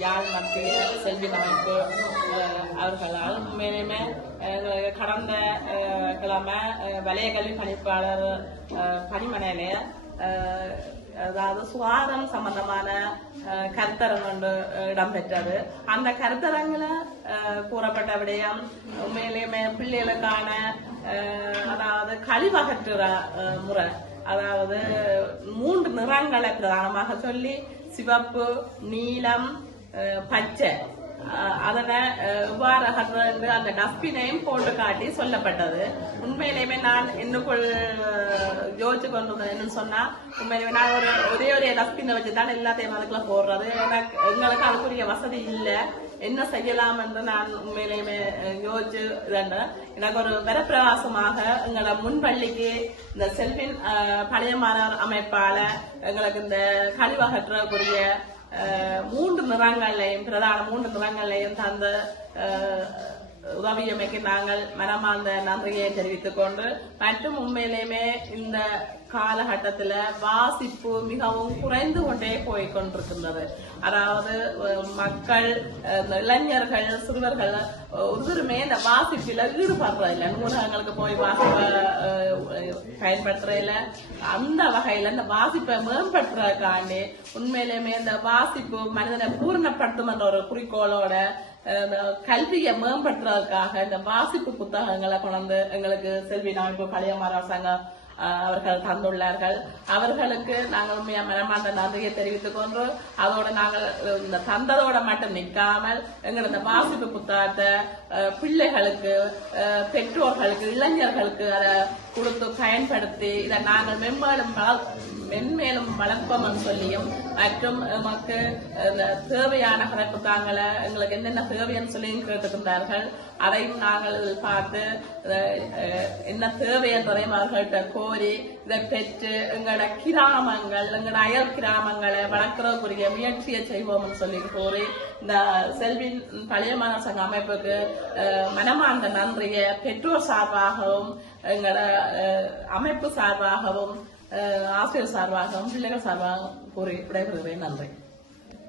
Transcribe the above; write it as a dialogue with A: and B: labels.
A: யாழ் மத்திய செல்வி அமைப்பு அவர்களால் உண்மையிலுமே கடந்த கிழமை அஹ், வலய கல்வி பணிப்பாளர் பணிமனையிலே அதாவது சுகாதாரம் சம்பந்தமான அஹ், கருத்தரங்கு ஒன்று இடம்பெற்றது. அந்த கருத்தரங்குல கூறப்பட்டவிடையும் கூறப்பட்ட விடயம் உண்மையிலேயுமே பிள்ளைகளுக்கான அதாவது கழிவகற்றுற முறை. அதாவது மூன்று நிறங்களை பிரதானமாக சொல்லி சிவப்பு நீலம் பச்சை அதனை அஹ், எவ்வாறு அகற்றுறது அந்த டஸ்பினையும் போட்டு காட்டி சொல்லப்பட்டது உண்மையிலேயுமே நான் என்னுக்குள் யோசிச்சு கொண்டு என்னன்னு சொன்னா உண்மையிலேயே நான் ஒரு ஒரே ஒரே டஸ்பினை வச்சு தான் எல்லாத்தையும் அதுக்குள்ள போடுறது எனக்கு எங்களுக்கு அதுக்குரிய வசதி இல்லை என்ன செய்யலாம் என்று நான் உண்மையிலேயுமே யோசிச்சு இதண்டு எனக்கு ஒரு வரப்பிரவாசமாக எங்களை முன்பள்ளிக்கு இந்த செல்வின் பழைய மாணவர் அமைப்பால எங்களுக்கு இந்த கழிவகற்றக்குரிய மூன்று நிறங்களையும் பிரதான மூன்று நிறங்களையும் தந்த உதவியமைக்கு நாங்கள் மனமார்ந்த நன்றியை தெரிவித்துக் கொண்டு மற்றும் உண்மையிலேயுமே இந்த காலகட்டத்துல வாசிப்பு மிகவும் குறைந்து கொண்டே போய்கொண்டிருக்கின்றது அதாவது மக்கள் இளைஞர்கள் சிறுவர்கள் ஒருவருமே இந்த வாசிப்பில் ஈடுபடுறது இல்லை நூலகங்களுக்கு போய் வாசிப்ப பயன்படுத்துறதுல அந்த வகையில் இந்த வாசிப்பை மேம்படுத்துறதுக்காண்டி உண்மையிலேயுமே இந்த வாசிப்பு மனிதனை பூர்ணப்படுத்தும் என்ற ஒரு குறிக்கோளோட கல்வியை மேம்படுத்துறதுக்காக இந்த வாசிப்பு புத்தகங்களை கொண்டு எங்களுக்கு செல்வி நாய்ப்பு பழைய அரசாங்கம் அவர்கள் தந்துள்ளார்கள். அவர்களுக்கு நாங்கள் உண்மையா மனமார்ந்த நன்றியை தெரிவித்துக் கொண்டு அதோட நாங்கள் இந்த தந்ததோட மட்டும் நிற்காமல் எங்களோட வாசிப்பு புத்தகத்தை பிள்ளைகளுக்கு அஹ், பெற்றோர்களுக்கு இளைஞர்களுக்கு அதை கொடுத்து பயன்படுத்தி இதை நாங்கள் மென்மேலும் வள- மென்மேலும் வளர்ப்போம் சொல்லியும் மற்றும் நமக்கு தேவையான கதைப்புத்தாங்களை எங்களுக்கு என்னென்ன தேவைன்னு சொல்லியும் கேட்டுக்கின்றார்கள் அதையும் நாங்கள் பார்த்து என்ன தேவை என்பதையும் அவர்கள்ட்ட கோரி இதை பெற்று எங்களோட கிராமங்கள் எங்களோட அயல் கிராமங்களை வளர்க்கிறதுக்குரிய முயற்சியை செய்வோம்னு சொல்லி கோரி இந்த செல்வின் பழைய மாணவர் சங்க அமைப்புக்கு மனமார்ந்த நன்றியை பெற்றோர் சார்பாகவும் எங்களோட அமைப்பு சார்பாகவும் ஆசிரியர் சார்பாகவும் பிள்ளைகள் சார்பாகவும் கூறி விடைபெறுகிறேன். நன்றி.